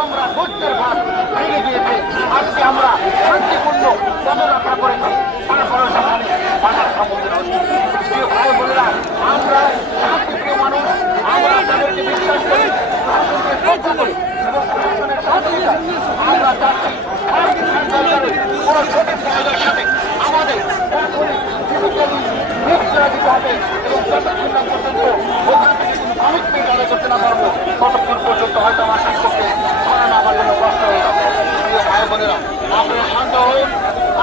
আমরা ধৈর্যের ভাত ভেঙে দিয়েছে। আজকে আমরা শান্তিপূর্ণ পদযাত্রা করেছি। তারপরে সেখানে বাজার সমুদ্র প্রিয় ভাই বোনেরা, আমরা শান্তিপ্রিয় মানুষ, আমরা তাদেরকে বিশ্বাস করি, শাসনকে শ্রদ্ধা করি এবং প্রশাসনের সহযোগিতা আমরা চাচ্ছি কোনো সঠিক জায়গার সাথে আমাদের দিতে হবে এবং যতক্ষণ না পর্যন্ত ওখান থেকে কিন্তু মানুষ পেয়ে আদায় করতে না পারবো ততক্ষণ পর্যন্ত হয়তো আমার শিক্ষককে ধরানো আমার জন্য কষ্ট হয়ে যাবে। প্রিয় ভাই বোনেরা, আপনারা শান্ত হন,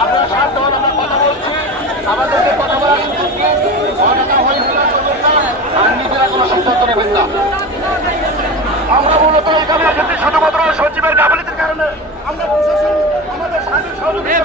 আপনারা শান্ত হন, আমরা কথা বলছি, আমাদেরকে কথা বলার সুযোগ দিয়ে অনেকা হয়ে ফেলার করবেন না আর নিজেরা কোনো সিদ্ধান্ত নেবেন না। আমরা মূলত এখানে এসেছি শুধুমাত্র সচিবের গাফিলতির কারণে। আমরা প্রশাসন আমাদের সাহায্য সহযোগিতা